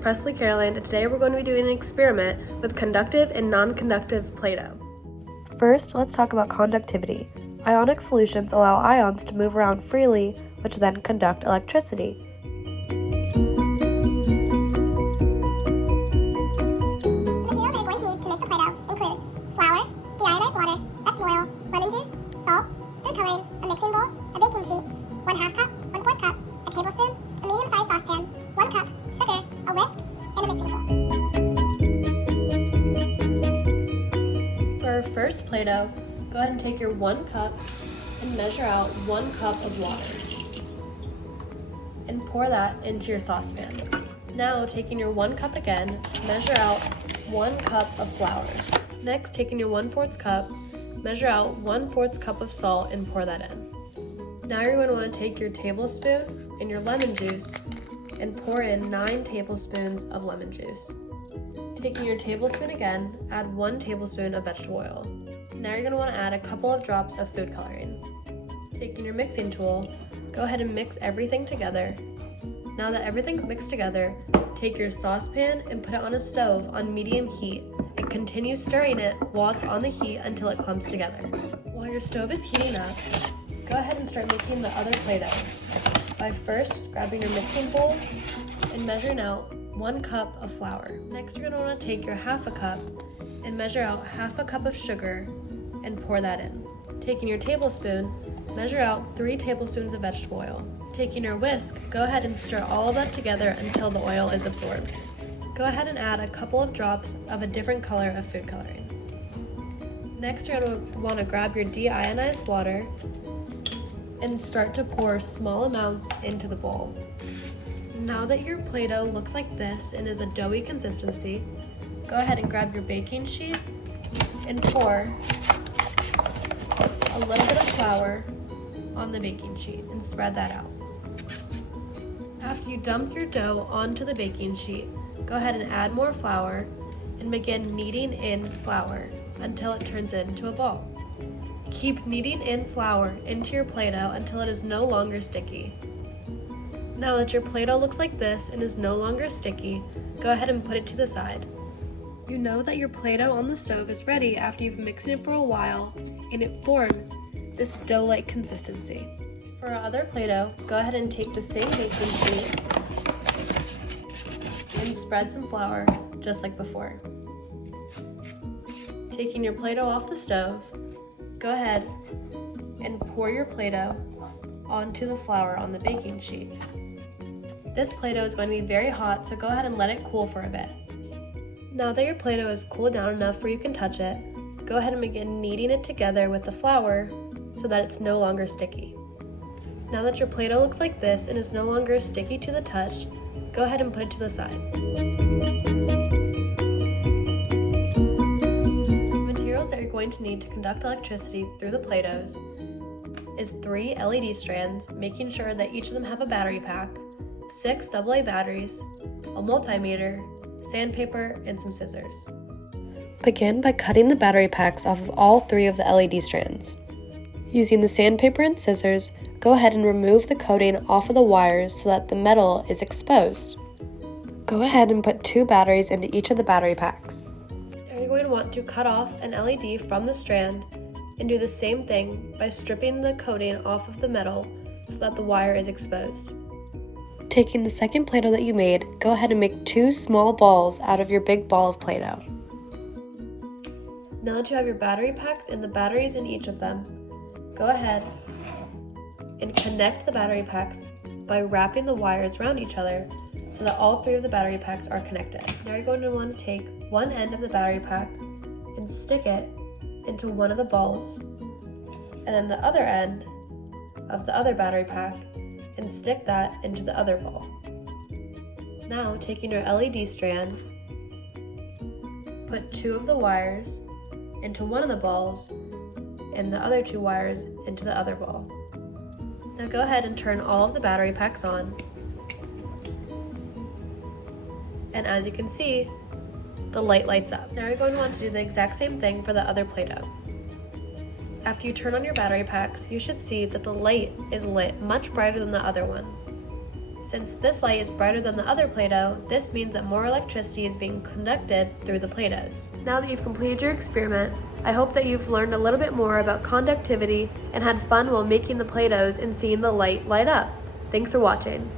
Presley Caroline, and today we're going to be doing an experiment with conductive and non-conductive Play-Doh. First, let's talk about conductivity. Ionic solutions allow ions to move around freely, which then conduct electricity. For our first Play-Doh, go ahead and take your 1 cup and measure out 1 cup of water and pour that into your saucepan. Now, taking your 1 cup again, measure out 1 cup of flour. Next, taking your 1/4 cup, measure out 1/4 cup of salt and pour that in. Now you're going to want to take your tablespoon and your lemon juice and pour in 9 tablespoons of lemon juice. Taking your tablespoon again, add 1 tablespoon of vegetable oil. Now you're going to want to add a couple of drops of food coloring. Taking your mixing tool, go ahead and mix everything together. Now that everything's mixed together, take your saucepan and put it on a stove on medium heat and continue stirring it while it's on the heat until it clumps together. While your stove is heating up, go ahead and start making the other Play-Doh by first grabbing your mixing bowl and measuring out 1 cup of flour. Next, you're going to want to take your 1/2 cup and measure out 1/2 cup of sugar and pour that in. Taking your tablespoon, measure out 3 tablespoons of vegetable oil. Taking your whisk, go ahead and stir all of that together until the oil is absorbed. Go ahead and add a couple of drops of a different color of food coloring. Next, you're going to want to grab your deionized water and start to pour small amounts into the bowl. Now that your Play-Doh looks like this and is a doughy consistency, go ahead and grab your baking sheet and pour a little bit of flour on the baking sheet and spread that out. After you dump your dough onto the baking sheet, go ahead and add more flour and begin kneading in flour until it turns into a ball. Keep kneading in flour into your Play-Doh until it is no longer sticky. Now that your Play-Doh looks like this and is no longer sticky, go ahead and put it to the side. You know that your Play-Doh on the stove is ready after you've mixed it for a while and it forms this dough-like consistency. For our other Play-Doh, go ahead and take the same baking sheet and spread some flour just like before. Taking your Play-Doh off the stove, go ahead and pour your Play-Doh onto the flour on the baking sheet. This Play-Doh is going to be very hot, so go ahead and let it cool for a bit. Now that your Play-Doh is cooled down enough where you can touch it, go ahead and begin kneading it together with the flour so that it's no longer sticky. Now that your Play-Doh looks like this and is no longer sticky to the touch, go ahead and put it to the side. The materials that you're going to need to conduct electricity through the Play-Dohs is 3 LED strands, making sure that each of them have a battery pack, 6 AA batteries, a multimeter, sandpaper, and some scissors. Begin by cutting the battery packs off of all 3 of the LED strands. Using the sandpaper and scissors, go ahead and remove the coating off of the wires so that the metal is exposed. Go ahead and put 2 batteries into each of the battery packs. Now you're going to want to cut off an LED from the strand and do the same thing by stripping the coating off of the metal so that the wire is exposed. Taking the second Play-Doh that you made, go ahead and make 2 small balls out of your big ball of Play-Doh. Now that you have your battery packs and the batteries in each of them, go ahead and connect the battery packs by wrapping the wires around each other so that all 3 of the battery packs are connected. Now you're going to want to take one end of the battery pack and stick it into one of the balls, and then the other end of the other battery pack and stick that into the other ball. Now, taking your LED strand, put 2 of the wires into one of the balls and the other 2 wires into the other ball. Now go ahead and turn all of the battery packs on. And as you can see, the light lights up. Now you're going to want to do the exact same thing for the other Play-Doh. After you turn on your battery packs, you should see that the light is lit much brighter than the other one. Since this light is brighter than the other Play-Doh, this means that more electricity is being conducted through the Play-Dohs. Now that you've completed your experiment, I hope that you've learned a little bit more about conductivity and had fun while making the Play-Dohs and seeing the light up. Thanks for watching.